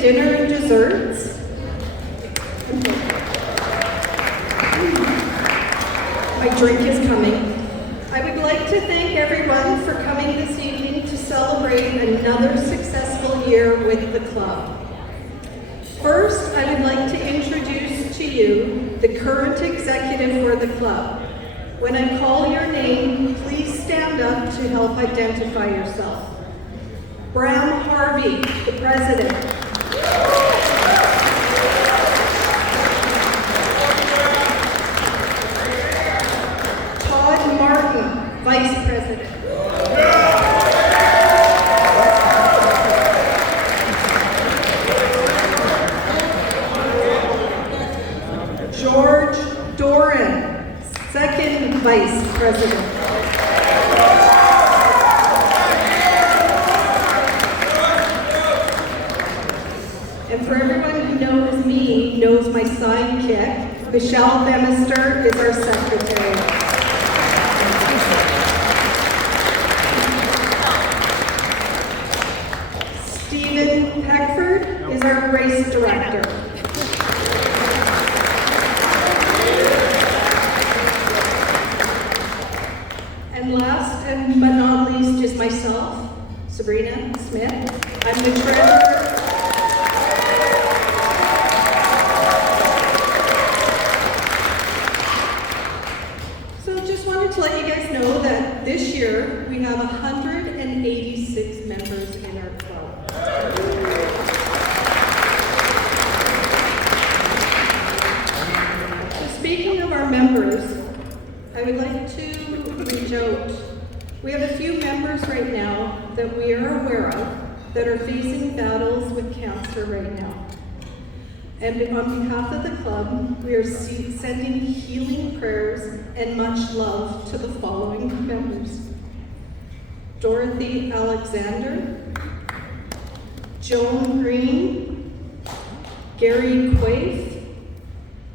dinner and desserts. My drink is coming. I would like to thank everyone for coming this evening to celebrate another successful year with the club. First, I would like to introduce to you the current executive for the club. When I call your name, please stand up to help identify yourself. Bram Harvey, the president. Todd Martin, vice president. George Doran, second vice president. And for everyone who knows me, knows my sidekick, Michelle Bemister is our secretary. Stephen Peckford is our race director. And last but not least is myself, Sabrina Smith. I'm the treasurer. To let you guys know that this year we have 186 members in our club. So speaking of our members, I would like to reach out. We have a few members right now that we are aware of that are facing battles with cancer right now. And on behalf of the club, we are sending healing prayers and much love to the following members. Dorothy Alexander, Joan Green, Gary Quaife,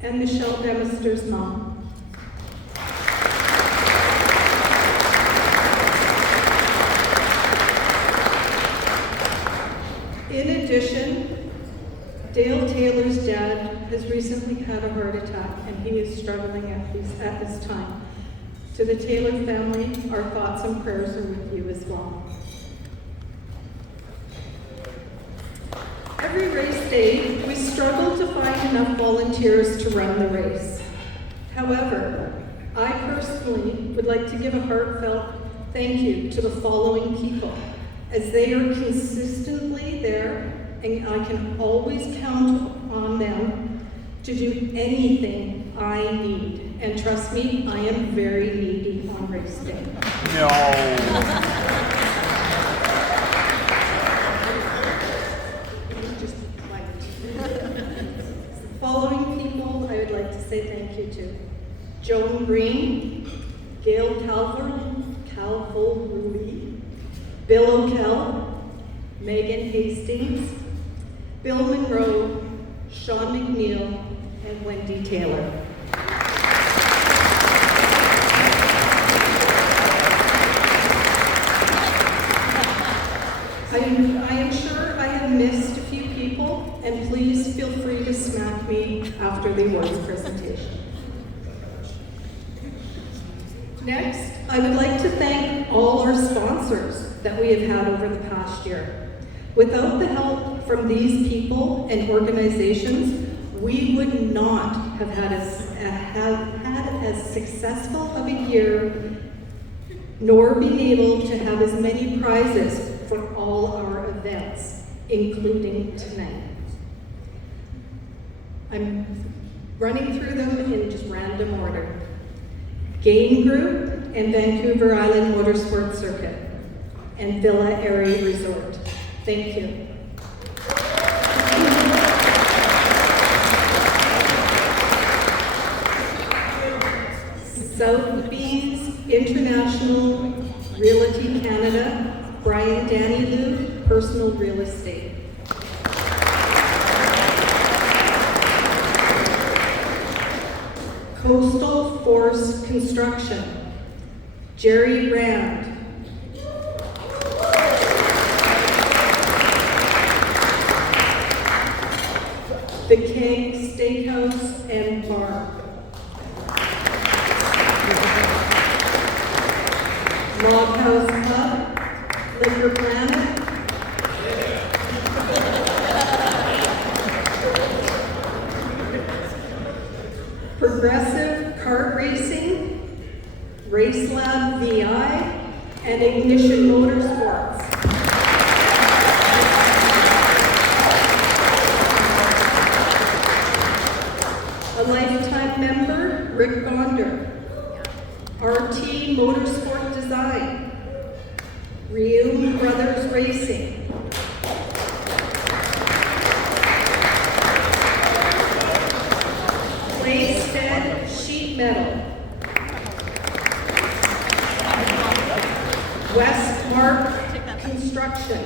and Michelle Bemister's mom. In addition, Dale Taylor's dad has recently had a heart attack and he is struggling at this time. To the Taylor family, our thoughts and prayers are with you as well. Every race day, we struggle to find enough volunteers to run the race. However, I personally would like to give a heartfelt thank you to the following people, as they are consistently there and I can always count on them to do anything I need. And trust me, I am very needy on race day. No. Just quiet. Following people I would like to say thank you to. Joan Green, Gail Calvary, Bill O'Kell, Megan Hastings, Bill Monroe, Sean McNeil, and Wendy Taylor. I am sure I have missed a few people, and please feel free to smack me after the awards presentation. Next, I would like to thank all our sponsors that we have had over the past year. Without the help from these people and organizations, we would not have had as successful of a year, nor been able to have as many prizes for all our events, including tonight. I'm running through them in just random order. Game Group and Vancouver Island Motorsports Circuit and Villa Airy Resort. Thank you. Sotheby's International Realty Canada, Brian Danilou, Personal Real Estate. Coastal Force Construction, Jerry Rand. the Keg Steakhouse and Bar. Log House Pub, Liquor Planet, Progressive Kart Racing, Race Lab VI, and Ignition Motorsports. A lifetime member, Rick Gonder. RT Motorsport Design, Rium Brothers Racing, Playstead Sheet Metal, Westmark Construction,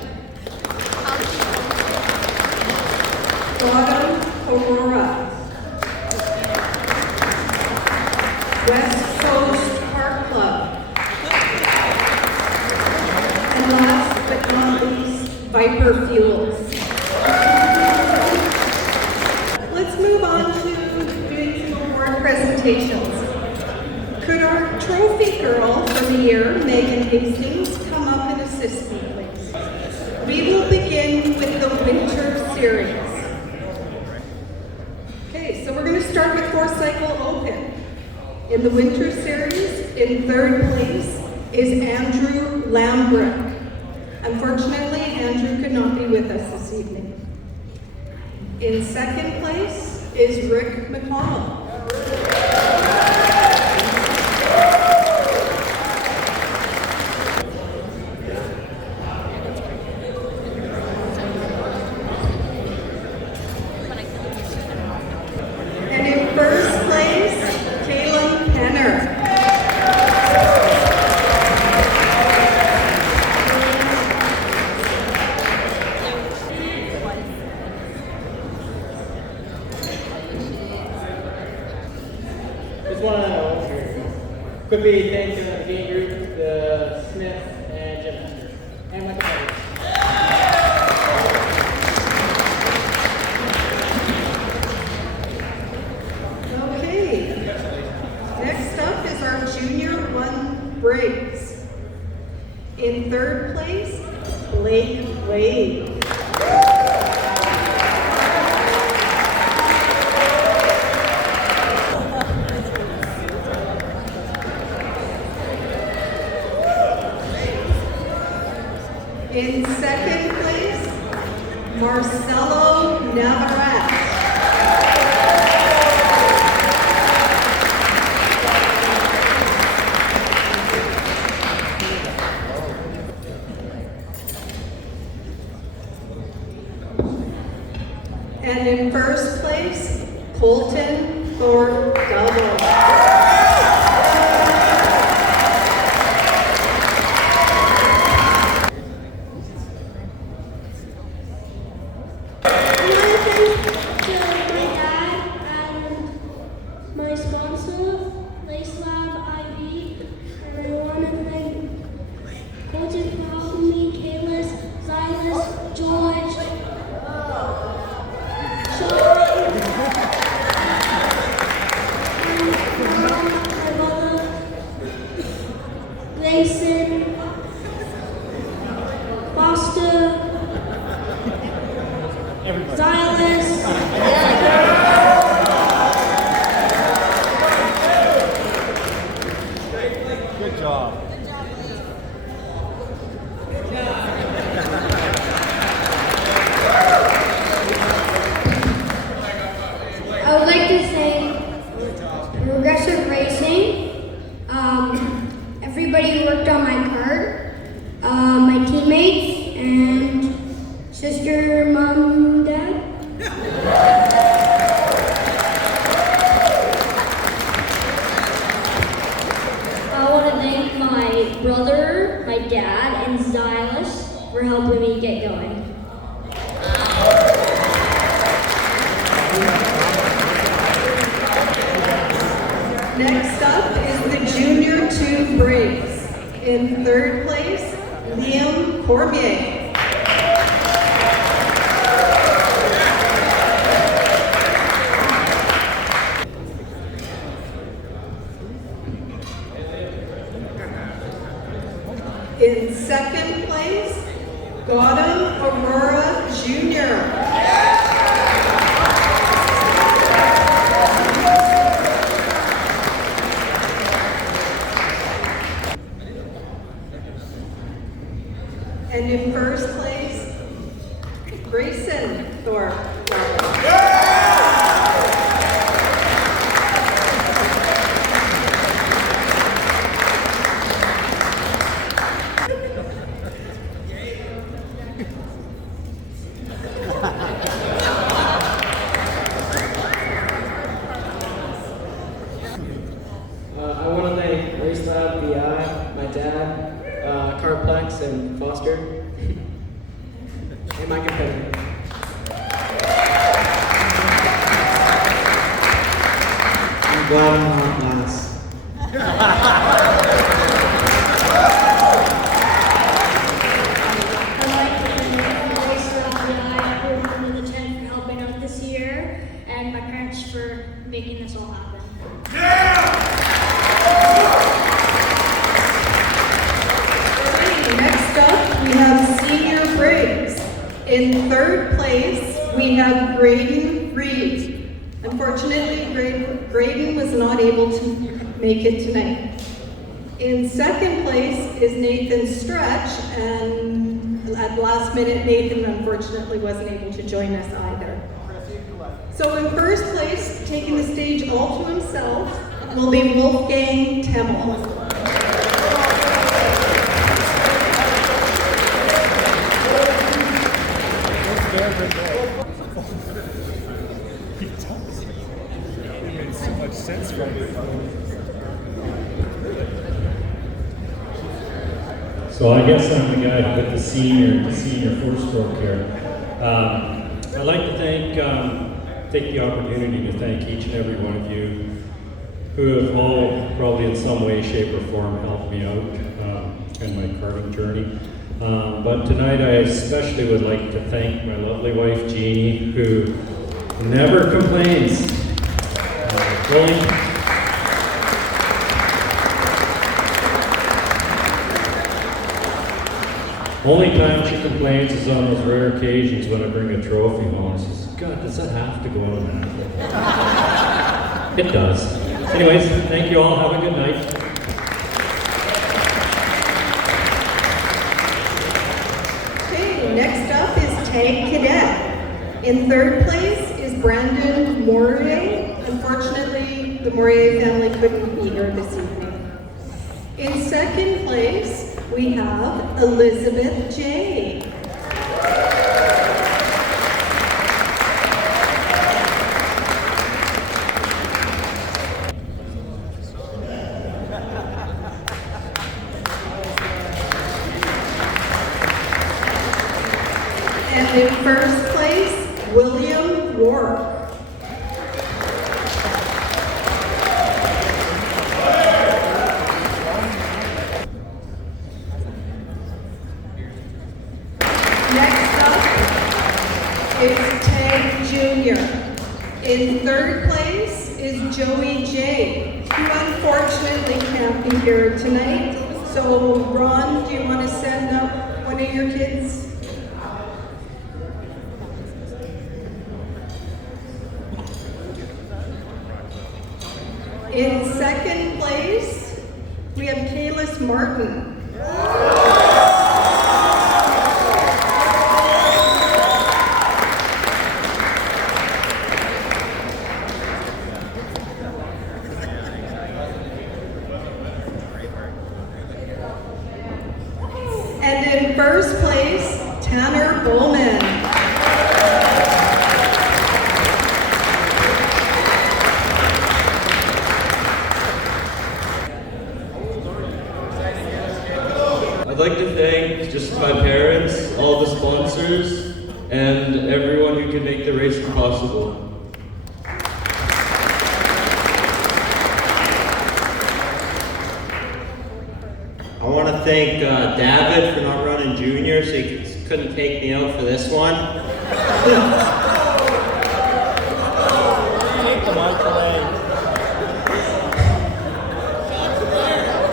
Auto Aurora, West Coast Park Club, and last but not least, Viper Fuels. Let's move on to doing some award presentations. Could our trophy girl for the year, Megan Hastings, come up and assist me, please? We will begin with the Winter Series. Okay, so we're going to start with Four-Cycle Open. In the Winter Series, in third place is Andrew Lambrick. Unfortunately, Andrew could not be with us this evening. In second place is Rick McConnell. And in first place, Kaylin Penner. Just want to know, could be thanks to the game group, the Smith and Jim Hester, and my competitors. Okay. Next up is our Junior 1 Briggs. In third place, Blake Wade. In second place, Marcelo Navarrete. And in first place, Colton Thorpe Double. Everybody who worked on my cart, my teammates, and sister, mom, dad. I want to thank my brother, my dad, and Xylus for helping me get going. Next up is the Junior 2 Briggs. In third place, Liam Cormier. glad I'm not last. I'd like to thank my race rally, everyone in the tent for helping out this year, and my parents for making this all happen. Alrighty, next up, we have senior Briggs. In third place, we have Graydon Reed. Unfortunately, Graydon was not able to make it tonight. In second place is Nathan Stretch, and at last minute, Nathan unfortunately wasn't able to join us either. So in first place, taking the stage all to himself, will be Wolfgang Temmel. It made so much sense from it. So I guess I'm the guy with the senior four-stroke here. I'd like to take the opportunity to thank each and every one of you who have all probably in some way, shape, or form helped me out in my karting journey. But tonight I especially would like to thank my lovely wife Jeannie, who never complains. Only time she complains is on those rare occasions when I bring a trophy home. She says, God, does that have to go on that? It does. Anyways, thank you all. Have a good night. Okay, next up is Tag Cadet. In third place is Brandon Mourier. Unfortunately, the Mourier family couldn't be here this evening. In second place, we have Elizabeth J. And in first place, William Wark. Next up is Tag Jr. In third place is Joey J, who unfortunately can't be here tonight. So Ron, do you want to send up one of your kids? In second place, we have Kalis Martin. And in first place, Tanner Bowman. I'd like to thank just my parents, all the sponsors, and everyone who can make the racing possible. I want to thank David for not running junior, so he couldn't take me out for this one. Take the mic away.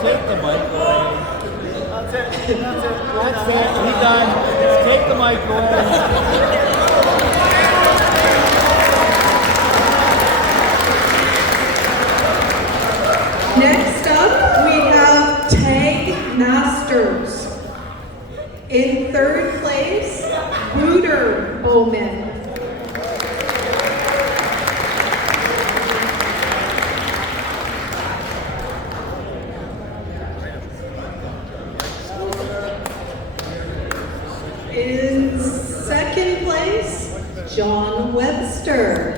Take the mic away. That's it. That's it. He's done. Take the mic away. Next up, we have Tag Masters. In third place, Booter Bowman. In second place, John Webster.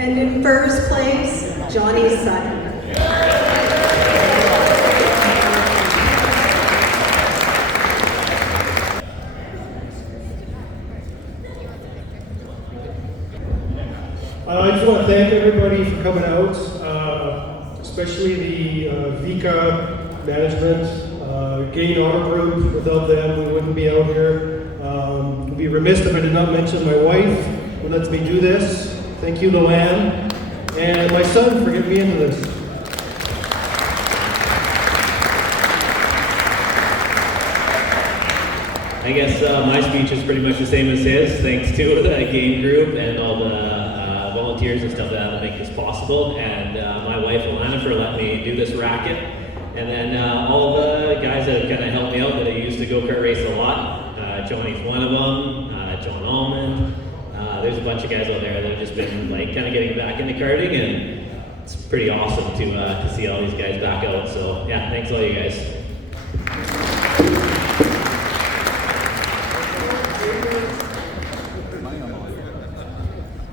And in first place, Johnny Sutton. I just want to thank everybody for coming out, especially the Vika management, Gain Honor Group. Without them, we wouldn't be out here. I'd be remiss if I did not mention my wife, who lets me do this. Thank you, Luann. And my son for getting me into this. I guess my speech is pretty much the same as his, thanks to the game group and all the volunteers and stuff that make this possible, and my wife Alana for letting me do this racket, and then all the guys that have kind of helped me out that I used to go-kart race a lot. Johnny's one of them, John Allman. There's a bunch of guys out there that have just been like kind of getting back into karting, and it's pretty awesome to see all these guys back out. So yeah, thanks all you guys.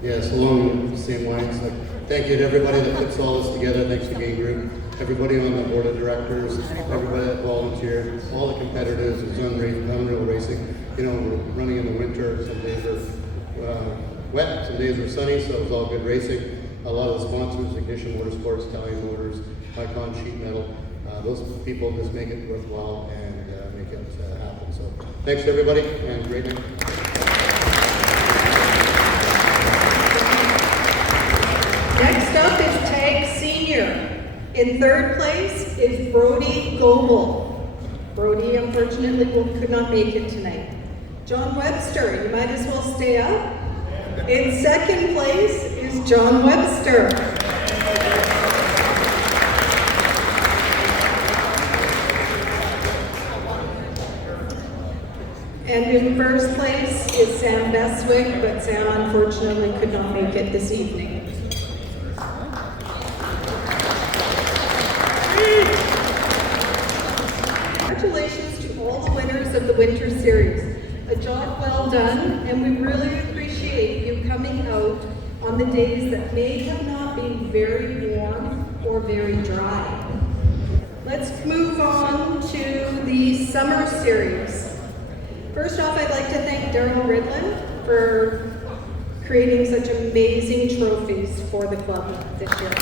Yes, along the same lines. Thank you to everybody that puts all this together. Thanks to Game Group, everybody on the board of directors, everybody that volunteered, all the competitors who's done unreal racing. You know, we're running in the winter. Some days are wet, some days are sunny, so it was all good racing. A lot of the sponsors, Ignition Motorsports, Italian Motors, Icon Sheet Metal, those people just make it worthwhile and make it happen. So thanks to everybody and great night. Next up is Tag Senior. In third place is Brody Goebel. Brody unfortunately could not make it tonight. John Webster, you might as well stay up. In second place is John Webster. And in first place is Sam Beswick, but Sam unfortunately could not make it this evening. Congratulations to all the winners of the Winter Series. A job well done, and we really appreciate you coming out on the days that may have not been very warm or very dry. Let's move on to the Summer Series. First off, I'd like to thank Daryl Ridland for creating such amazing trophies for the club this year.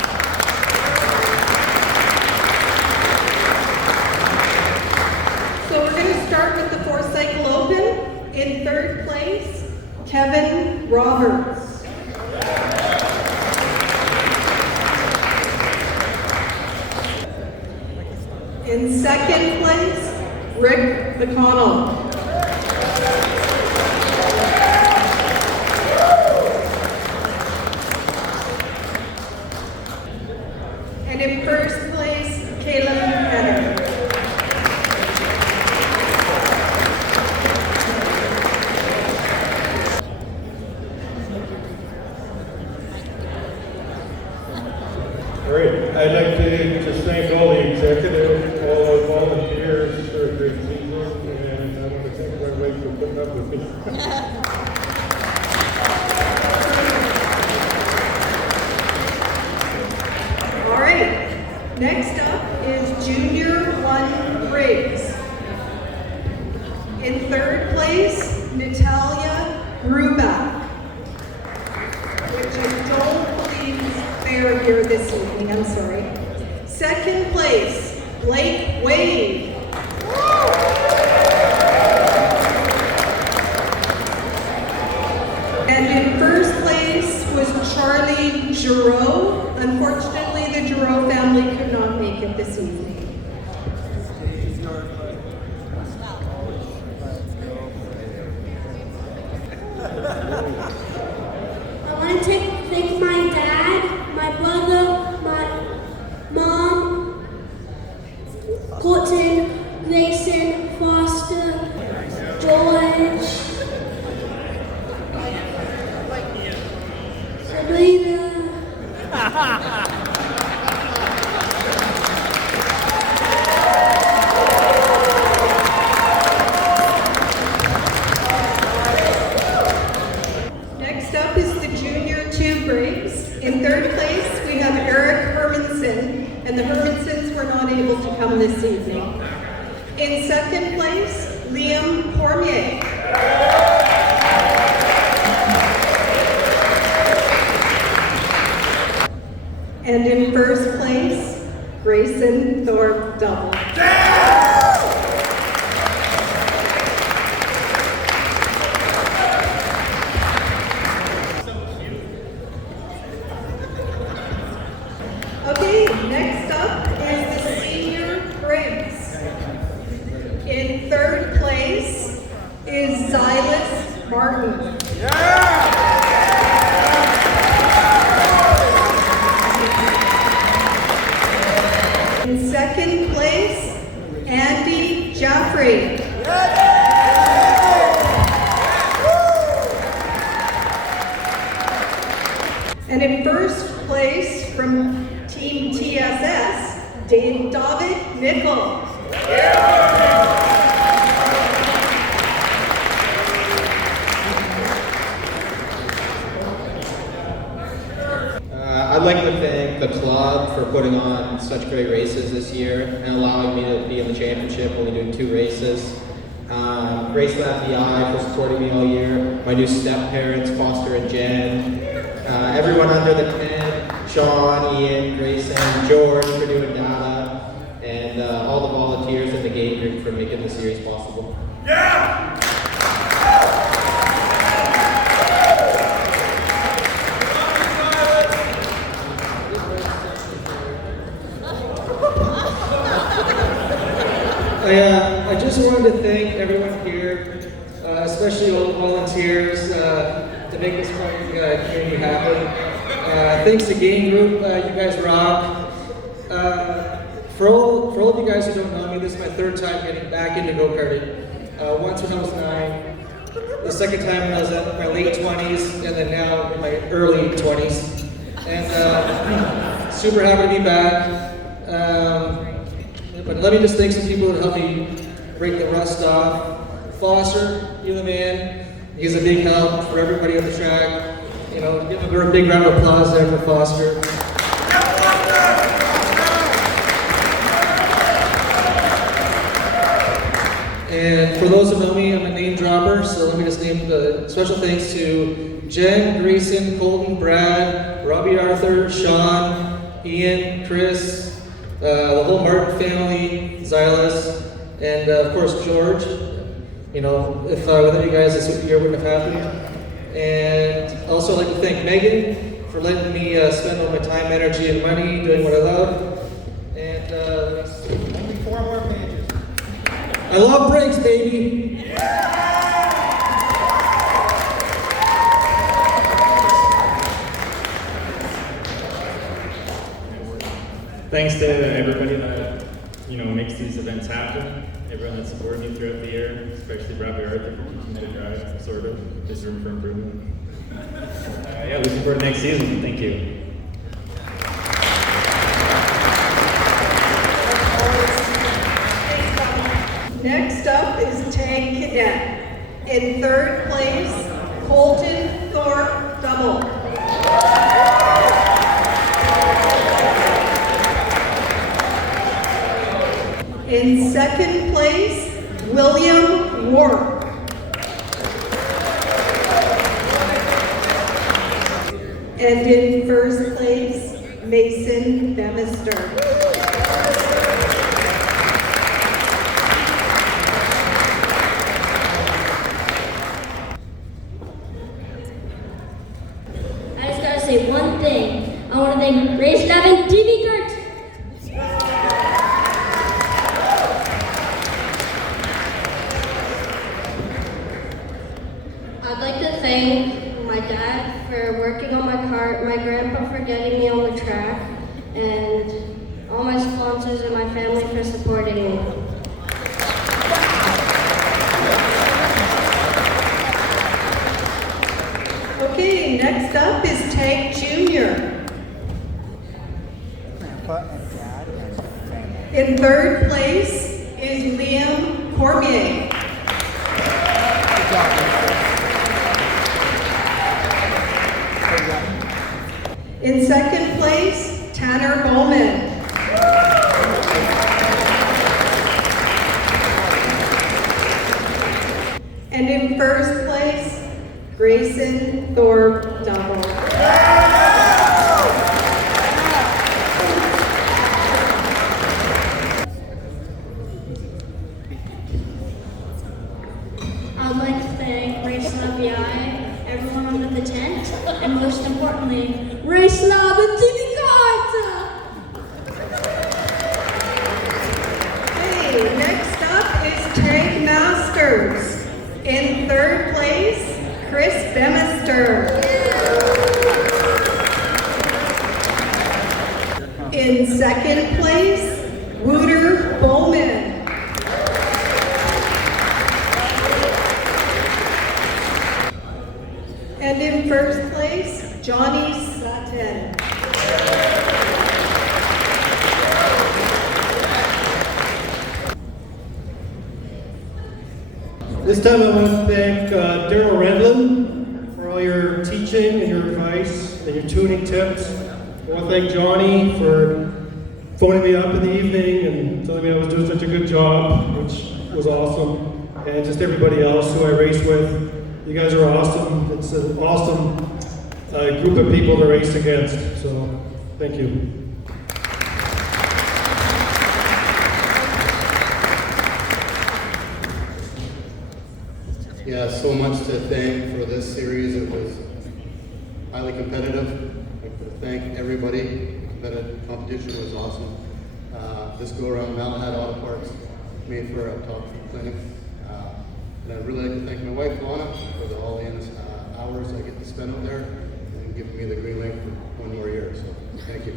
So we're going to start with the four-cycle open. In third place, Kevin Roberts. In second place, Rick McConnell. And in first place, Caleb Penner. All right, I'd like to just thank all the executives, all our volunteers for a great season, and I want to thank my wife for putting up with me. All right, next up is Junior 1 Briggs. In third place, Natalia Grubach, which I don't believe is fair here this evening, I'm sorry. Second place, Blake Wade. And in first place was Charlie Giroux. Unfortunately, the Giroux family could not make it this evening. I want to thank my dad, my brother, my mom, Colton, Grayson, Foster, George, Sabrina. Next up is the Junior 2 Briggs. In and the Hermansons were not able to come this evening. In second place, Liam Cormier. And in first place, Grayson Thorpe Double. Okay, next up is the senior ranks. In third place is Silas Martin. In second place, Andy Jaffrey. And in first place from Team TSS, David Nickel. I'd like to thank the club for putting on such great races this year and allowing me to be in the championship, only doing 2 races. Graceland VI for supporting me all year. My new step-parents, Foster and Jen. Everyone under the tent, Sean, Ian, Grayson, George for doing data, and all the volunteers in the game group for making the series possible. I just wanted to thank everyone here, especially all the volunteers, to make this community happen. Thanks to Game Group, you guys rock. For all of you guys who don't know me, this is my 3rd time getting back into go-karting. Once when I was 9, the second time when I was in my late 20s, and then now in my early 20s. And super happy to be back. But let me just thank some people that helped me break the rust off. Foster, you're the man. He's a big help for everybody on the track. You know, give him a big round of applause there for Foster. And for those who know me, I'm a name dropper, so let me just name the special thanks to Jen, Grayson, Colton, Brad, Robbie Arthur, Sean, Ian, Chris, the whole Martin family, Silas, and of course George. You know, if without you guys, this year wouldn't have happened. And also I'd like to thank Megan for letting me spend all my time, energy, and money doing what I love. And Only 4 more pages. I love breaks, baby. Thanks to everybody that makes these events happen. Everyone that supported me throughout the year, especially Robbie Arthur, made a drive, sort of. There's room for improvement. Yeah, looking forward to next season. Thank you. Next up is Tag Cadet. In third place, Colton Thorpe Double. In second place, William Warp. And in first place, Mason Bemister. I just gotta say one thing. I want to thank Race Lab and TV Kurt. I'd like to thank my dad for working on my car, my grandpa for getting me on the track, and all my sponsors and my family for supporting me. Okay, next up is Tag Junior. Grandpa and Dad and family. In third place is Liam Cormier. Good job. In second place, Tanner Bowman. Grayson Thorpe double. I'd like to thank Race Lab VI, everyone under the tent, and most importantly, Race Lab and TV Cards! Okay, next up is Tag Masters. In third place, Chris Bemister. In second place, Wooter Bowman. And in first place, Johnny Sutton. This time I want to thank Daryl Redlin for all your teaching and your advice and your tuning tips. I want to thank Johnny for phoning me up in the evening and telling me I was doing such a good job, which was awesome. And just everybody else who I race with. You guys are awesome. It's an awesome group of people to race against. So, thank you. Yeah, so much to thank for this series. It was highly competitive. I want to thank everybody. The competition was awesome. This go around Mountain Hat Auto Parts made for a top clinic. And I'd really like to thank my wife, Lana, for the all-in hours I get to spend out there and giving me the green light for one more year. So, thank you.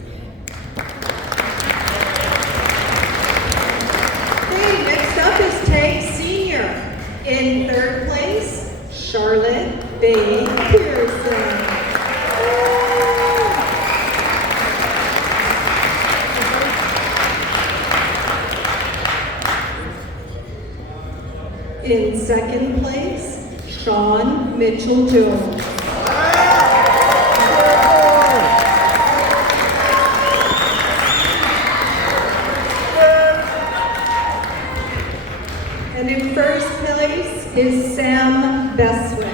Okay, next up is Tag Senior. In third place, Charlotte Bay Pearson. In second place, Sean Mitchell Jones. And in first place is Sam Beswick.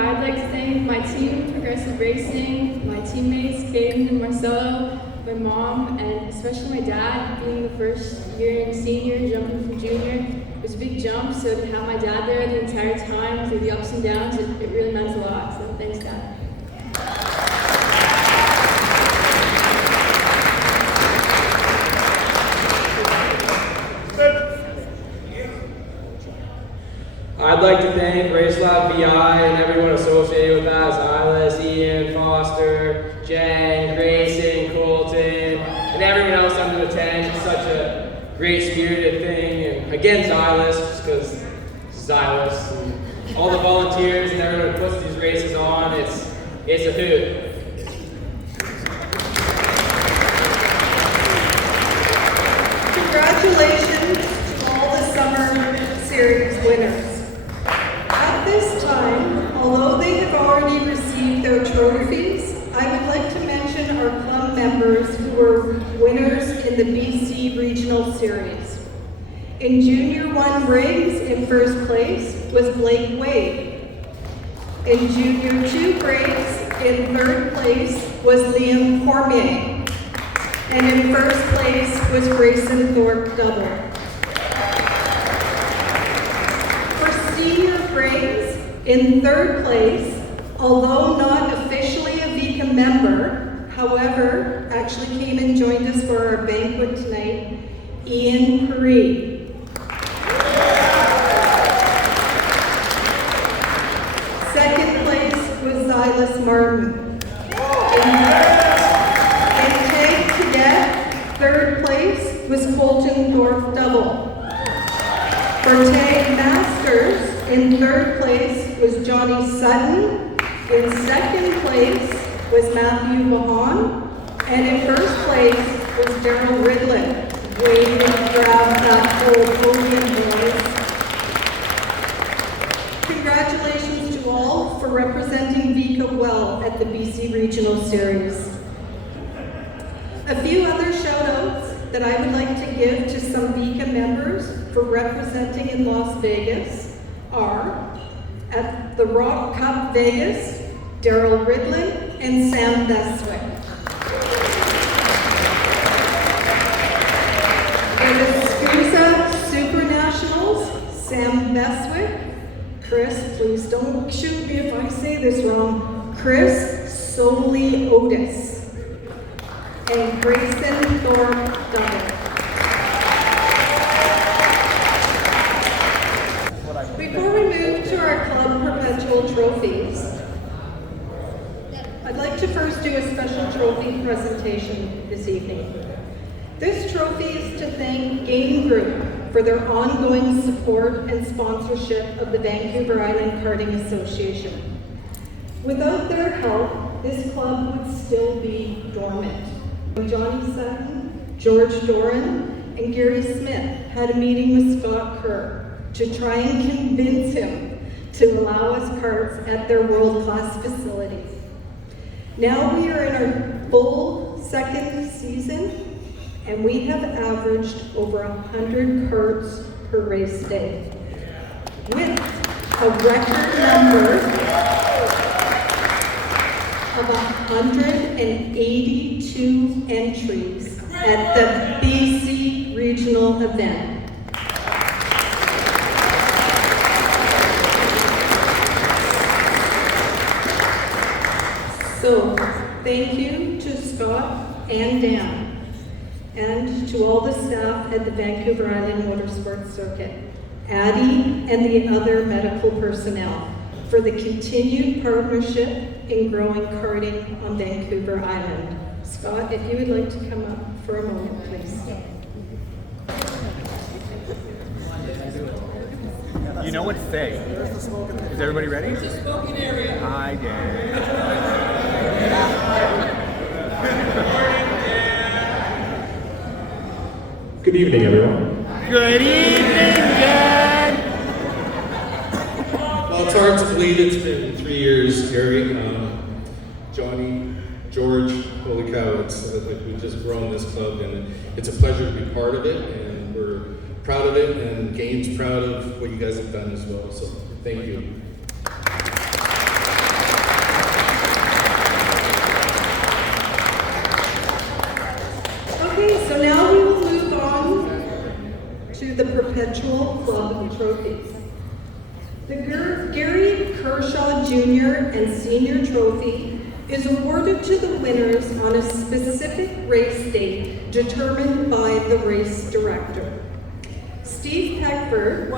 I'd like to thank my team, Progressive Racing, my teammates, Caden and Marcelo, my mom, and especially my dad, being the first year in senior, jumping from junior. It was a big jump, so to have my dad there the entire time, through the ups and downs, it really meant a lot, so thanks, Dad. I'd like to thank Race Lab VI and everyone associated with that, Silas, Ian, Foster, Jen, Grayson, Colton, and everyone else under the tent. It's such a great spirited thing. And again, Silas, just because Silas, and all the volunteers and everyone who puts these races on, it's a hoot. Congratulations to all the summer series winners. At this time, although they have already received their trophies, I would like to mention our club members who were winners in the BC Regional Series. In Junior 1 Briggs, in first place was Blake Wade. In Junior 2 Briggs, in third place was Liam Cormier. And in first place was Grayson Thorpe double. Senior Briggs, in third place, although not officially a Vika member, however, actually came and joined us for our banquet tonight, Ian Perry. Second place was Silas Martin. In Tag Cadet, third place was Colton Thorpe double. For Tag Masters, in third place was Johnny Sutton. In second place was Matthew Vaughan. And in first place was Daryl Ridlin. Waiting to grab that gold podium, boys. Congratulations to all for representing Vika well at the BC Regional Series. A few other shout outs that I would like to give to some Vika members for representing in Las Vegas are, at the Rock Cup Vegas, Daryl Ridley and Sam Beswick. For the SCUSA Super Nationals, Sam Beswick, Chris, please don't shoot me if I say this wrong, Chris Soley Otis, and Grayson Thorpe Duggan. Before we move to our club perpetual trophies, I'd like to first do a special trophy presentation this evening. This trophy is to thank Game Group for their ongoing support and sponsorship of the Vancouver Island Karting Association. Without their help, this club would still be dormant. Johnny Sutton, George Doran, and Gary Smith had a meeting with Scott Kerr to try and convince him to allow us karts at their world-class facilities. Now we are in our full second season, and we have averaged over 100 karts per race day, with a record number of 182 entries at the BC regional event. So, thank you to Scott and Dan, and to all the staff at the Vancouver Island Motorsports Circuit, Addie and the other medical personnel, for the continued partnership in growing karting on Vancouver Island. Scott, if you would like to come up for a moment, please. You know what to say. Is everybody ready? It's a smoking area. Hi, Dan. Good evening, everyone. Good evening, Dan. Well, it's hard to believe it's been 3 years, Gary. Johnny, George, holy cow, it's like we've just grown this club, and it's a pleasure to be part of it, and we're proud of it, and Game's proud of what you guys have done as well, so thank you. Okay, so now we will move on to the Perpetual Club Trophies. The Gary Kershaw Jr. and Senior Trophy is awarded to the winners on a specific race date determined by the race director. Steve Peckford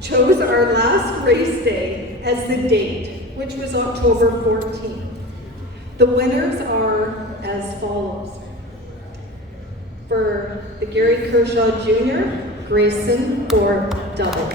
chose our last race day as the date, which was October 14th. The winners are as follows. For the Gary Kershaw Jr., Grayson Thorpe Double.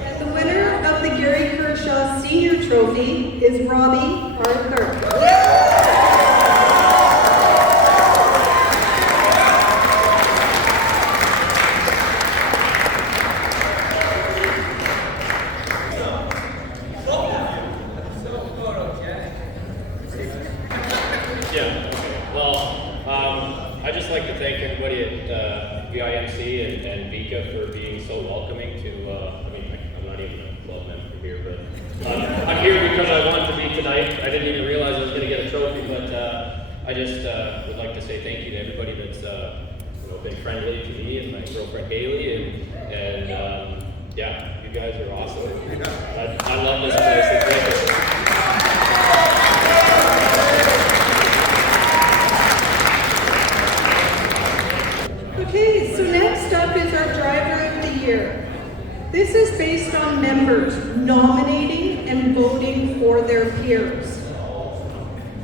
And the winner of the Gary Kershaw Senior Trophy is Robbie Arthur. I'd just like to thank everybody at VIMC and Vika for being so welcoming to, I'm not even a club member here, but I'm here because I wanted to be tonight. I didn't even realize I was going to get a trophy, but I just would like to say thank you to everybody that's been friendly to me and my girlfriend Haley, and yeah, you guys are awesome. I love this place. Thank you. Okay, so next up is our Driver of the Year. This is based on members nominating and voting for their peers.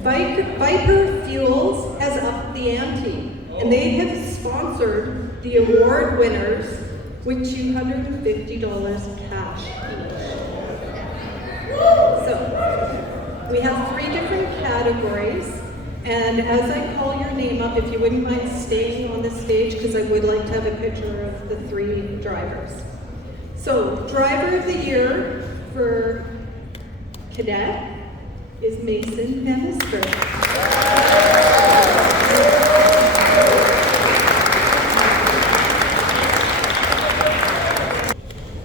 Viper Fuels has upped the ante, and they have sponsored the award winners with $250 cash each. So, we have 3 different categories, And as I call your name up, if you wouldn't mind staying on the stage, because I would like to have a picture of the 3 drivers. So, driver of the year for cadet is Mason Bannister.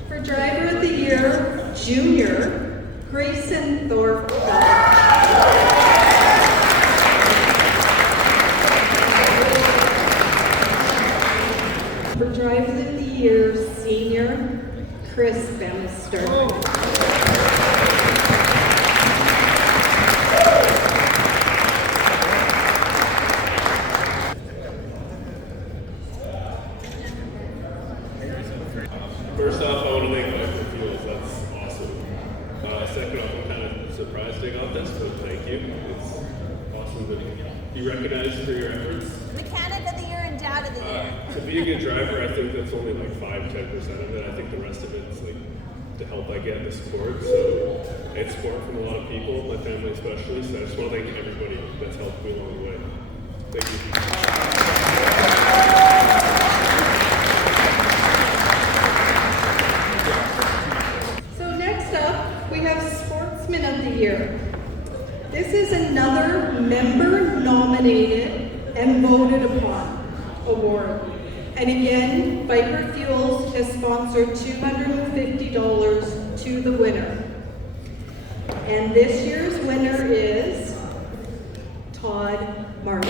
For driver of the year junior, Grayson Thorpe. For driver of the year senior, Chris Bannister. First off, I want to thank Banquet Fuels. That's awesome. Second off, I'm kind of surprised I got this, but thank you. It's awesome to be recognized for your efforts. Mechanic of the year and dad of the year. To be a good driver, I think that's only like 5-10% of it. I think the rest of it is like the help I get, the support. So it's support from a lot of people, my family especially. So I just want to thank everybody that's helped me along the way. Thank you. So next up, we have Sportsman of the Year. This is another member-nominated and voted upon award. And again, Viper Fuels has sponsored $250 to the winner. And this year's winner is Todd Martin.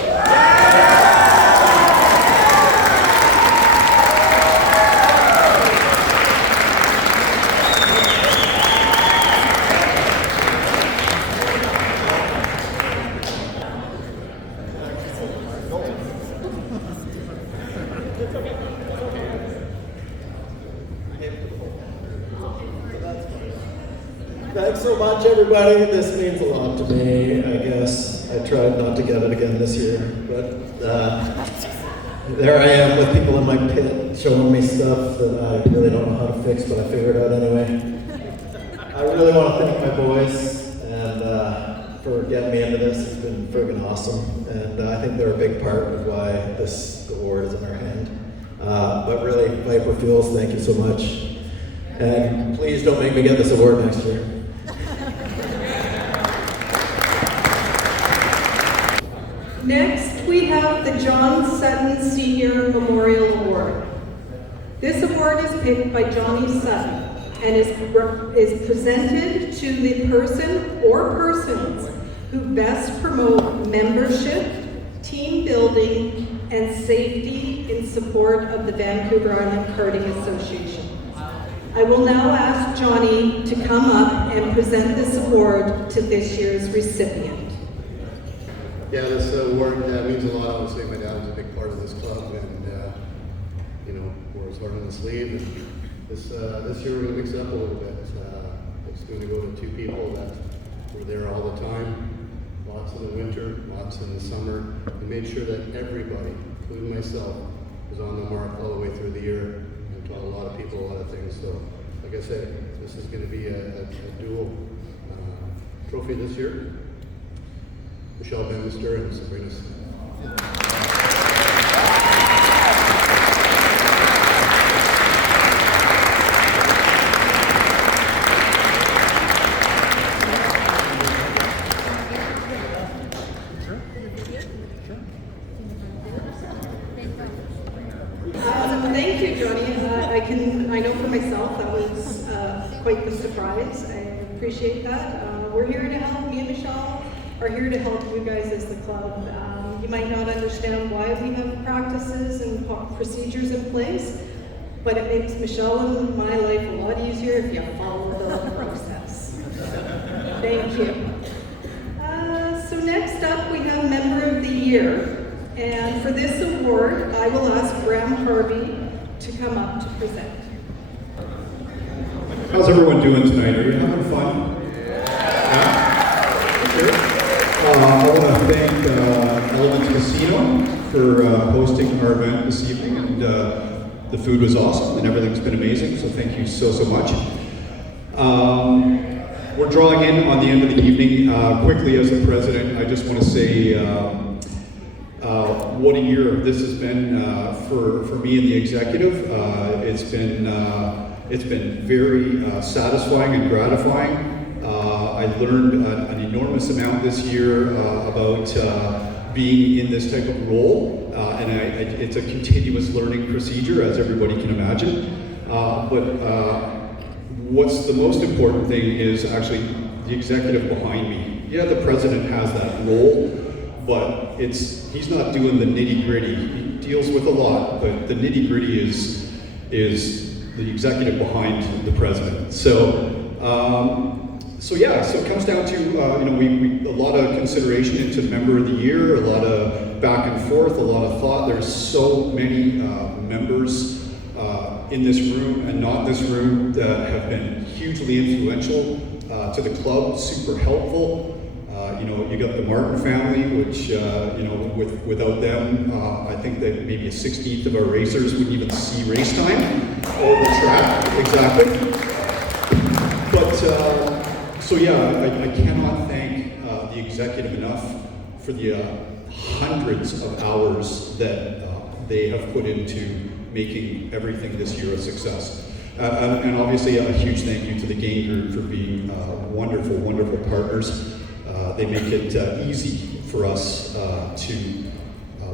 Thanks so much, everybody. This means a lot to me. I guess I tried not to get it again this year, but there I am with people in my pit showing me stuff that I really don't know how to fix, but I figured it out anyway. I really want to thank my boys and for getting me into this. It's been friggin' awesome, and I think they're a big part of why this award is in our hand. But really, Viper Fuels, thank you so much. And please don't make me get this award next year. Next, we have the John Sutton Senior Memorial Award. This award is picked by Johnny Sutton and is presented to the person or persons who best promote membership, team building, and safety in support of the Vancouver Island Karting Association. I will now ask Johnny to come up and present this award to this year's recipient. Yeah, this award means a lot. Obviously, my dad was a big part of this club, and wore his heart on the sleeve. And this year we're going to mix it up a little bit. It's going to go to 2 people that were there all the time. Lots in the winter, lots in the summer. We made sure that everybody, including myself, was on the mark all the way through the year and taught a lot of people a lot of things. So, like I said, this is going to be a dual trophy this year. Michelle Bannister and Sabrina Smith. Thank you, Johnny. I know for myself that was quite the surprise. I appreciate that. We're here to help. Me and Michelle are here to help you guys as the club. You might not understand why we have practices and procedures in place, but it makes Michelle and my life a lot easier if you follow the process. Thank you. So next up, we have Member of the Year. And for this award, I will ask Graham Harvey to come up to present. How's everyone doing tonight? Are you having fun? Yeah? Okay. I want to thank Elements Casino for hosting our event this evening, and the food was awesome and everything's been amazing, so thank you so much. we're drawing in on the end of the evening. Quickly, as the president, I just want to say what a year this has been for me and the executive. It's been very satisfying and gratifying. I learned an enormous amount this year about being in this type of role, and it's a continuous learning procedure, as everybody can imagine. But what's the most important thing is actually the executive behind me. Yeah, the president has that role, but he's not doing the nitty-gritty. He deals with a lot, but the nitty-gritty is the executive behind the president. So it comes down to we a lot of consideration into member of the year, a lot of back and forth, a lot of thought. There's so many members in this room and not this room that have been hugely influential to the club, super helpful. You got the Martin family, which without them, I think that maybe a 16th of our racers wouldn't even see race time or the track. Exactly. But I cannot thank the executive enough for the hundreds of hours that they have put into making everything this year a success. And obviously a huge thank you to the game group for being wonderful, wonderful partners. They make it easy for us to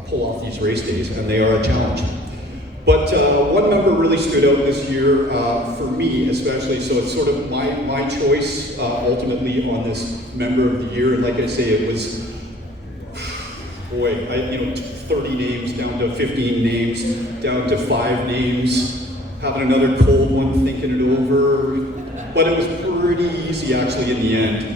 pull off these race days, and they are a challenge. But one member really stood out this year for me, especially. So it's sort of my choice ultimately on this member of the year. And like I say, it was 30 names down to 15 names, down to 5 names. Having another cold one, thinking it over. But it was pretty easy actually in the end.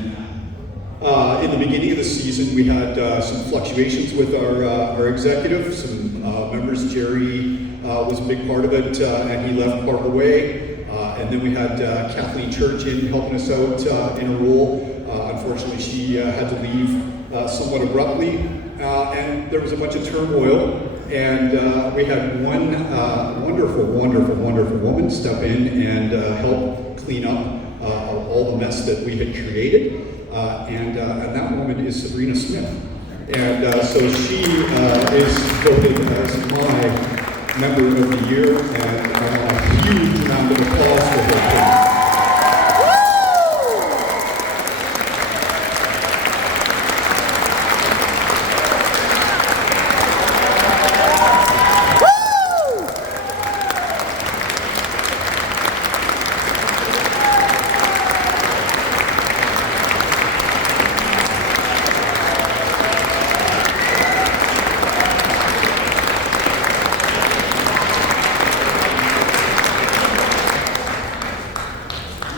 In the beginning of the season, we had some fluctuations with our executive. Some members, Jerry was a big part of it, and he left part of the way. And then we had Kathleen Church in helping us out in a role. Unfortunately, she had to leave somewhat abruptly, and there was a bunch of turmoil. And we had one wonderful, wonderful, wonderful woman step in and help clean up all the mess that we had created. And that woman is Sabrina Smith. And so she is voted as my member of the year, and a huge round of applause for her.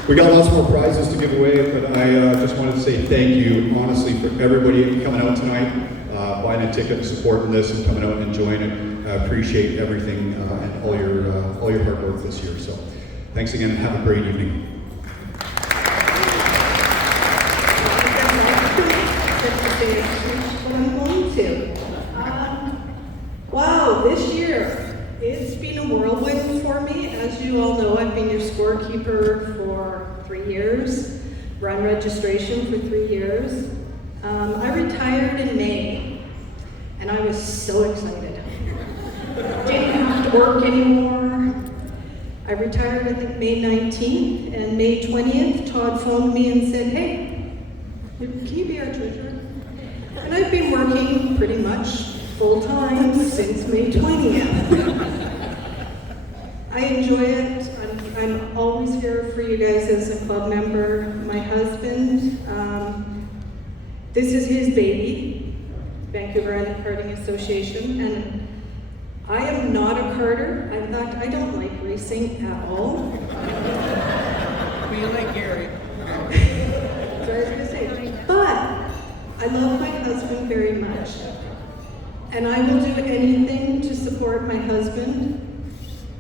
We got lots more prizes to give away, but I just wanted to say thank you, honestly, for everybody coming out tonight, buying a ticket, supporting this, and coming out and enjoying it. I appreciate everything and all your hard work this year. So, thanks again, and have a great evening. Wow, this year, it's been a whirlwind for me. As you all know, I've been your scorekeeper for 3 years, run registration for 3 years. I retired in May, and I was so excited. Didn't have to work anymore. I retired, I think, May 19th, and May 20th, Todd phoned me and said, hey, can you be our treasurer? And I've been working pretty much full-time since May 20th. I enjoy it. I'm always here for you guys as a club member. My husband, this is his baby, Vancouver Karting Association, and I am not a karter. In fact, I don't like racing at all. We like Gary. That's what I was going to say. But I love my husband very much. And I will do anything to support my husband,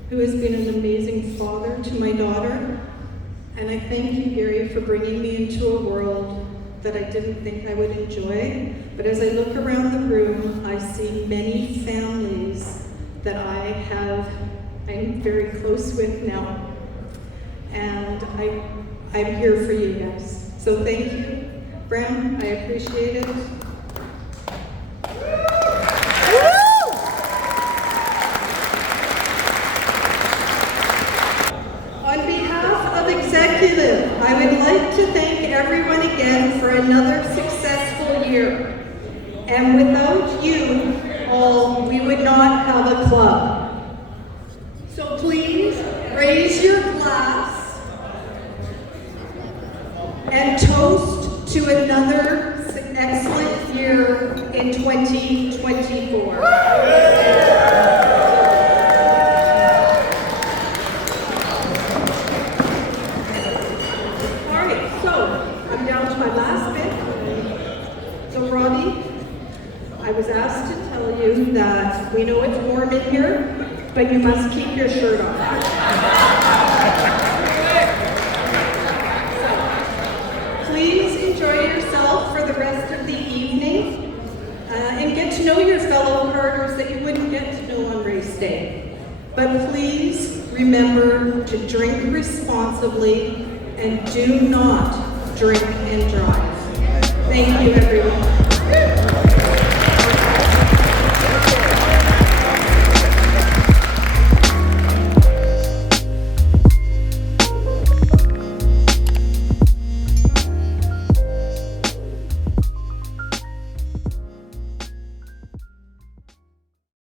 who has been an amazing father to my daughter. And I thank you, Gary, for bringing me into a world that I didn't think I would enjoy. But as I look around the room, I see many families that I'm very close with now. And I'm here for you guys. So thank you. Bram, I appreciate it. On behalf of executive, I would like to thank everyone again for another successful year. And without you all, we would not have a club. So please raise your glass and toast to another excellent year in 2024. All right, so I'm down to my last bit. So Robbie, I was asked to tell you that we know it's warm in here, but you must keep your shirt on. Please enjoy yourself for the rest of the evening and get to know your fellow karters that you wouldn't get to know on race day. But please remember to drink responsibly and do not drink and drive. Thank you, everyone.